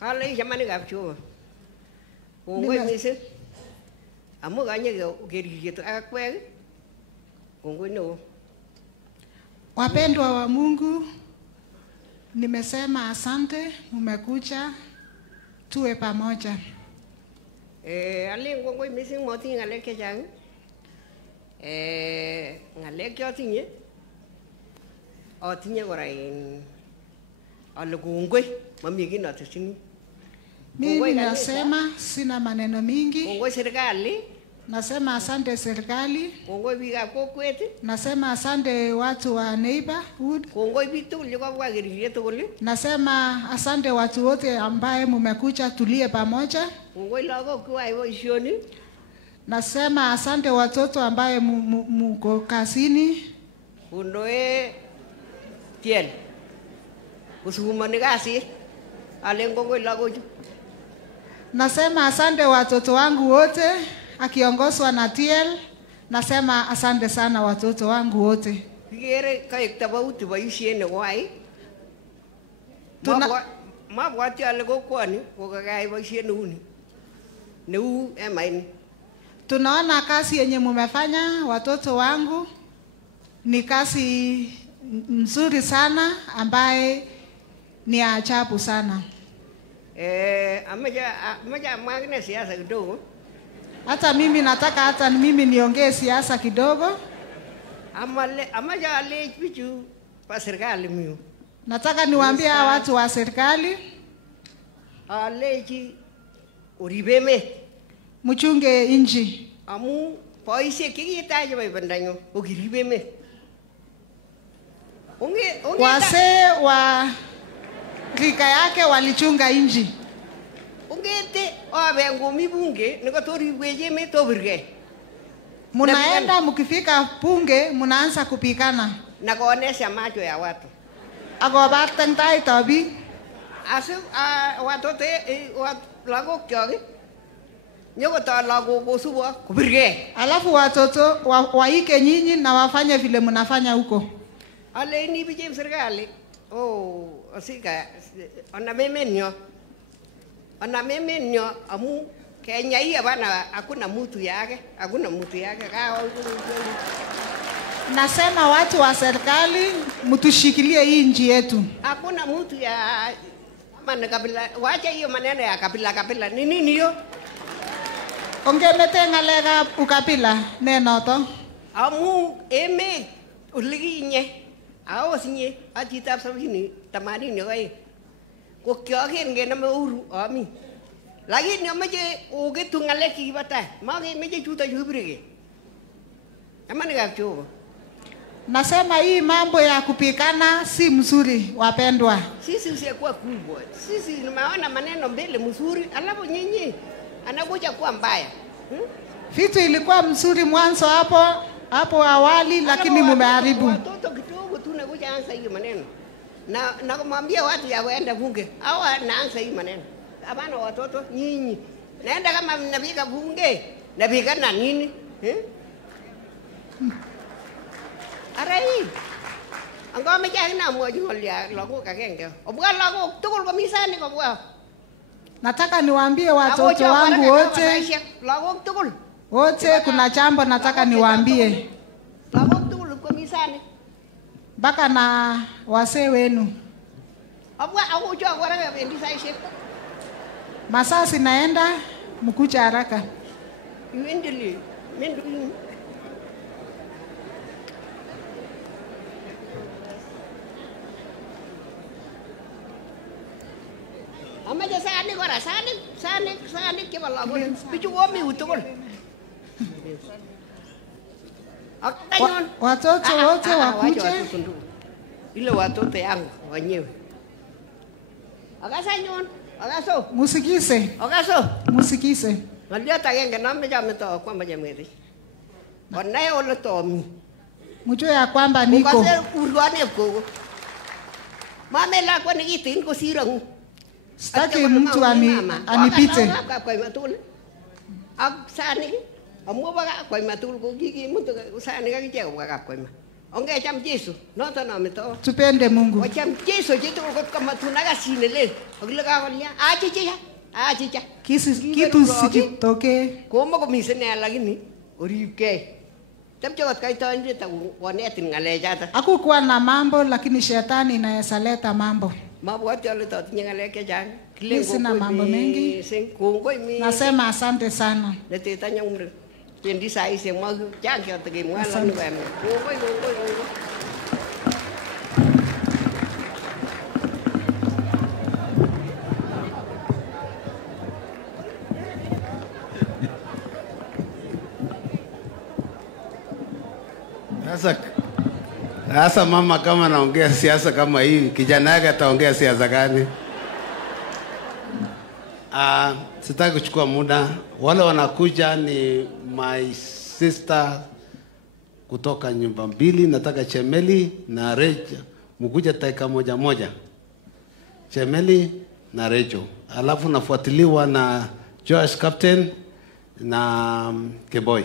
Ale jamani kapcho. Kongoi mising. Amu kanye keriketu akakwe. Kongoi neo. Wapendwa wa Mungu, nimesema asante, mmekuja tuwe pamoja. Ale kongoi mising motinye ngalek chechang. Ngalek chotinye atinye kora ale kongoi mami kiy natesini. Mimi nasema sina maneno mingi. Kongoi serikali. Nasema asante serikali. Kongoi biikab kokwet. Nasema asante watu wa neighborhood. Kongoi biik tugul chekobwa Kericho tugul. Nasema asante watu wote ambaye mmekuja tulie pamoja. Kongoi lagok kwai boisioni. Nasema asante watoto ambaye mko kazini. Kundoe tiel. Kusumani kasit. Ale kongoi lagok. Nasema asante watoto wangu wote akiongozwa na Tiel. Nasema asante sana watoto wangu wote. Kigere kaek tabauti boisiet ne kwai. Mabwati ale kokwani kokakayai boisiet neuni. Neu emaini. Tunaona kazi yenye mmefanya watoto wangu ni kazi nzuri sana ambaye ni ajabu sana. Amaja magna siasa kidogo. Hata mimi nataka hata mimi niongee siasa kidogo. Amaja ale bichu pa serikali mimi. Nataka niwaambie watu wa serikali. Aleji uribeme. Mchunge inji. Amu boisiet kikitaje baibandanyo ukiribeme. Wase wa rika yake walichunga inji. Ungete abe ngumi bunge nikotori bwejeme tobirge. Munaenda mkifika bunge mnaanza kupigana. Na kuonesha macho ya watu. Agobarten tai tobi. Asu watote lagok choge. Nyoko ta lagok kosubo kubirge. Alafu watoto waike nyinyi na wafanye vile mnafanya huko. Ale ni bije serikali. Asika ona memenyo. Ona memenyo amu Kenya hii bana hakuna mtu yake. Hakuna mtu yake. Nasema watu wa serikali mtushikilie hii nchi yetu. Hakuna mtu ya maana kabila. Wacha hiyo maneno ya kabila. Ni nini hiyo? Ongemete ngalega ukabila nenoto. Amu eme uliginye. Aosinye achitab 80 ko kyoger ngename uhuru ami. Lakini amache ogetu ngalek kibata. Magemeche chuto chubirige. Amani kapcho. Nasema hii mambo ya kupikana si mzuri wapendwa. Sisi usikuwa kubwa. Sisi nimeona maneno mbele mzuri, alafu nyinyi anakuja kuwa mbaya. Vitu ilikuwa mzuri mwanzo hapo awali lakini mmeharibu. Watoto kidogo tu nakuja anza hiyo maneno. Na kumwambia watu ya waenda bunge. Hao naanza hii maneno. Hapana watoto nyinyi. Naenda kama mnapika bunge, napika na nini? Arai. Angome jana mmoja ngolia lagok agenge. Obwa lagok tugul komisani kobwa. Nataka niwaambie watoto wangu wote. Lagok tugul. Wote kuna jambo nataka niwaambie. Lagok tugul komisani. Baka na wase wenu. Obwa akuja kwara bendi saishe. Masaa sinaenda mkuja haraka. Uendele. Mendu. Amaja sani kora sani ke balago bichu gomi utugol. Watoto wote wakuje. Ile watoto yangu wenyewe. Akasa nyon, akaso. Musikise. Akaso. Musikise. Ngalia tagenge nameja meto kwa majameri. Onaye ole tomi. Mjue ya kwamba niko. Ukase urwane ko. Mame la kwa nikitin ko sirang. Sitaki mtu anipite. Ak sani amu baga kwa matul ko gigi mtu sani ka kiche kwa kwa. Ongecham Jesu, noton ameto. Tupende Mungu. Ocham Jesu jitu kama tunakasine le. Ogilaka kolia, achicha. Kitu sikitoke. Koma komisene lakini oripke. Tapcho kaita nje takuonetin ngalechata. Hakukuwa na mambo lakini shetani inayesaleta mambo. Mabwati ale tatinye ngalek chechang. Sina mambo mengi. Nasema asante sana. Leteta nyumre. Pendi sai se mwa chang kya tege mwa la nu em. Kongoi. Sasa mama kama naongea siasa kama hii, kijana yake ataongea siasa gani? Sitaki kuchukua muda. Wale wanakuja ni my sister kutoka nyumba mbili, nataka Chemeli na Rejo. Mkuja dakika moja. Chemeli na Rejo. Alafu nafuatiliwa na Josh Captain na Keboy.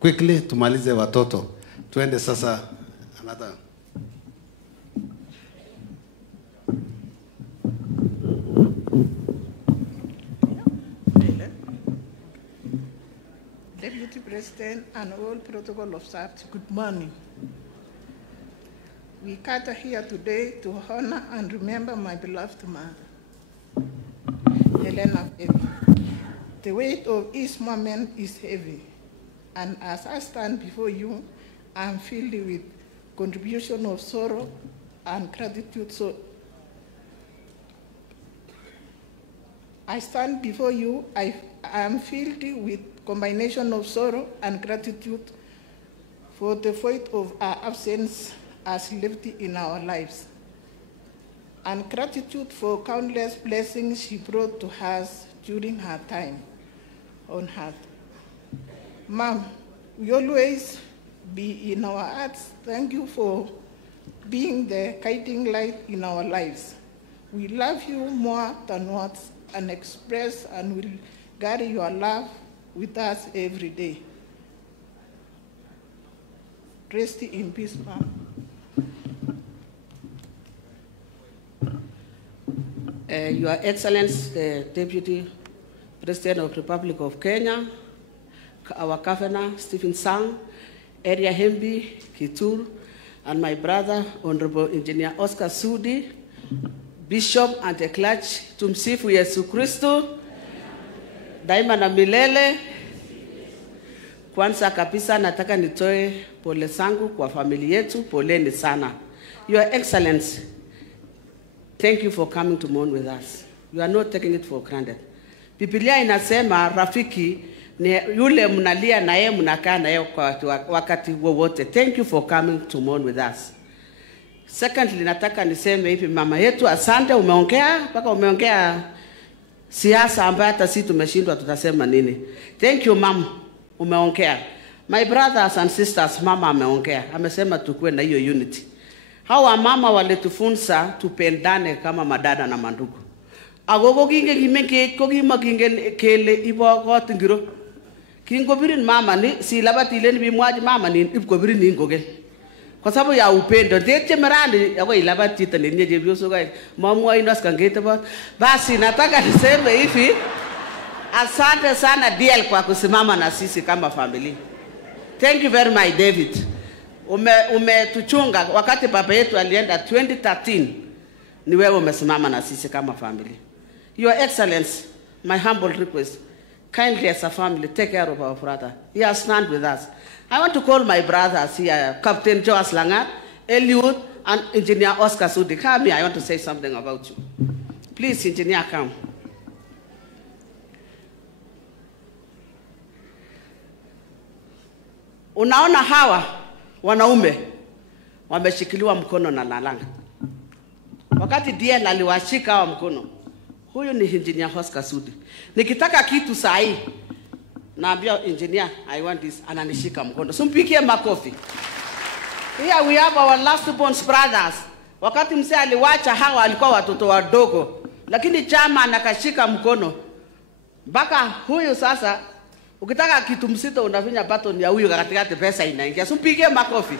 Quickly tumalize watoto. Tuende sasa another. Deputy President and all protocol of staff, good morning. We gather here today to honor and remember my beloved mother, Helena Baby. The weight of each moment is heavy, and as I stand before you, I am filled with contribution of sorrow and gratitude. So I stand before you, I am filled with combination of sorrow and gratitude for the void of our absence as lived in our lives, and gratitude for countless blessings she brought to us during her time on earth. Mom, we always be in our hearts. Thank you for being the guiding light in our lives. We love you more than words and express and will carry your love with us every day. Rest in peace, Mom. Your Excellency, the Deputy President of the Republic of Kenya, our Governor, Stephen Sang, Area Hembi, Kitur, and my brother, Honorable Engineer Oscar Sudi, Bishop and the clergy, tumsifu Yesu Kristo, daima na milele. Kwanza kabisa nataka nitoe pole zangu kwa familia yetu, poleni sana. Your Excellency, thank you for coming to mourn with us. You are not taking it for granted. Biblia inasema rafiki ni yule mnalia na yeye mnakaa na yeye kwa wakati wowote. Thank you for coming to mourn with us. Secondly, nataka niseme hivi, mama yetu, asante, umeongea mpaka umeongea siasa ambayo hata sisi tumeshindwa tutasema nini. Thank you mom, umeongea. My brothers and sisters, mama ameongea, amesema tukue na hiyo unity. Hawa mama walitufunza tupendane kama madada na mandugu. Agogo kinge kimeke kokima kinge kele ibo got ngiro. Kingobirin mama ni silabati ile ni bimwaji mama ni ibgobirin ni ngoge. Kwa sababu ya upendo ndete merani yako ilabati tani nyeje bioso guys. Mamwa inas kangete ba. Basi nataka niseme hivi. Asante sana DL kwa kusimama na sisi kama familia. Thank you very much David. Umetuchunga wakati baba yetu alienda 2013, ni wewe umesimama na sisi kama familia. Your Excellency, my humble request, kindly as a family take care of our brother. He has stand with us. I want to call my brothers here, Captain Joas Langat, Eliud, and Engineer Oscar Sudi. Come here, I want to say something about you. Please, Engineer, come. Unaona hawa wanaume wameshikiliwa mkono na lalanga. Wakati DL aliwashika hawa mkono, huyu ni Engineer Oscar Sudi. Nikitaka kitu sahi, naambia engineer, I want this, ananishika mkono. Sumpikie makofi. Here we have our last born brothers. Wakati mzee aliwacha hawa alikuwa watoto wadogo, lakini chama anakashika mkono. Mpaka huyu sasa, ukitaka kitu msito unafinya button ya huyu katikati pesa inaingia. Sumpikie makofi.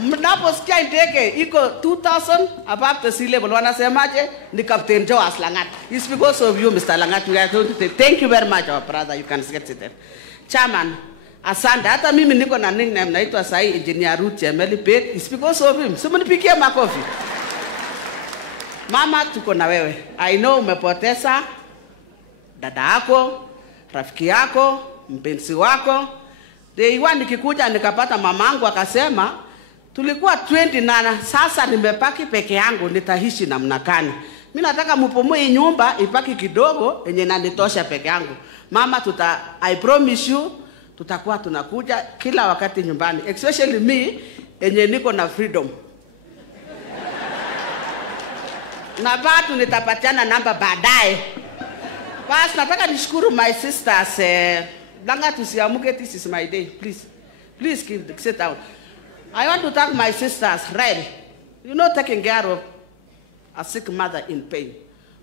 Mnaposikia ndege iko 2000 above the sea level, wanasemaje ni Captain Joas Langat. It's because of you, Mr. Langat. We are going to say thank you very much, our brother. You can get seated. Chairman, asante. Hata mimi niko na nickname naitwa sai Engineer Ruth Emily Pate. It's because of him. Simnipigie makofi. Mama, tuko na wewe. I know umepoteza dada yako, rafiki yako, mpenzi wako. Day one nikikuja nikapata mamangu akasema tulikuwa 20 na sasa nimepaki peke yangu, nitaishi namna gani? Mimi nataka mupumue nyumba ipaki kidogo yenye nanitosha peke yangu. Mama, I promise you tutakuwa tunakuja kila wakati nyumbani, especially me yenye niko na freedom. Na bado nitapatiana namba baadaye. Bas nataka nishukuru my sisters. Langa tusiamuke, this is my day. Please sit down. I want to thank my sisters, Rael. You know, taking care of a sick mother in pain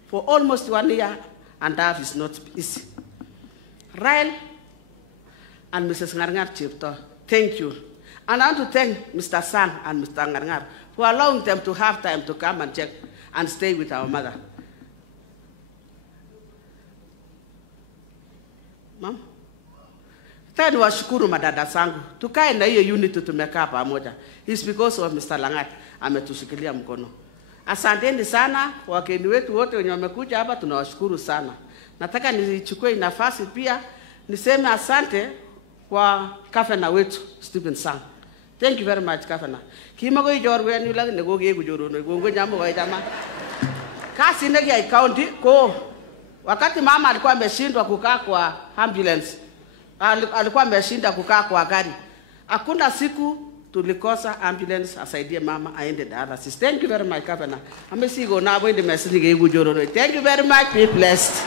for almost 1 year and a half is not easy. Rael and Mrs. Ngarngar Chipto, thank you. And I want to thank Mr. Sang and Mr. Ngarngar for allowing them to have time to come and check and stay with our mother. Mom? Tena washukuru madada zangu. Tukae na hiyo unit tumekaa pamoja. It's because of Mr. Langat ametushikilia mkono. Asanteni sana wageni wetu wote wenye wamekuja hapa, tunawashukuru sana. Nataka nichukue nafasi pia niseme asante kwa gavana wetu Stephen Sang. Thank you very much gavana. Kima go jorwe ni lag nego ge gujoro no gongo nyambo ga jama. Kasi ndege ya county ko wakati mama alikuwa ameshindwa kukaa kwa ambulance. Alikuwa ameshinda kukaa kwa gari. Hakuna siku tulikosa ambulance asaidie mama aende dialysis. Thank you very much governor. Amesigo na boy the message ge gujoro no. Thank you very much. Be blessed.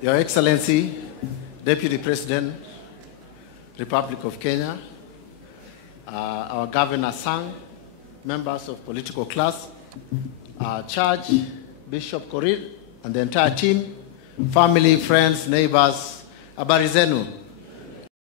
Your Excellency, Deputy President, Republic of Kenya, our Governor Sang, members of political class, Church, Bishop Korir, and the entire team, family, friends, neighbors, habari zenu.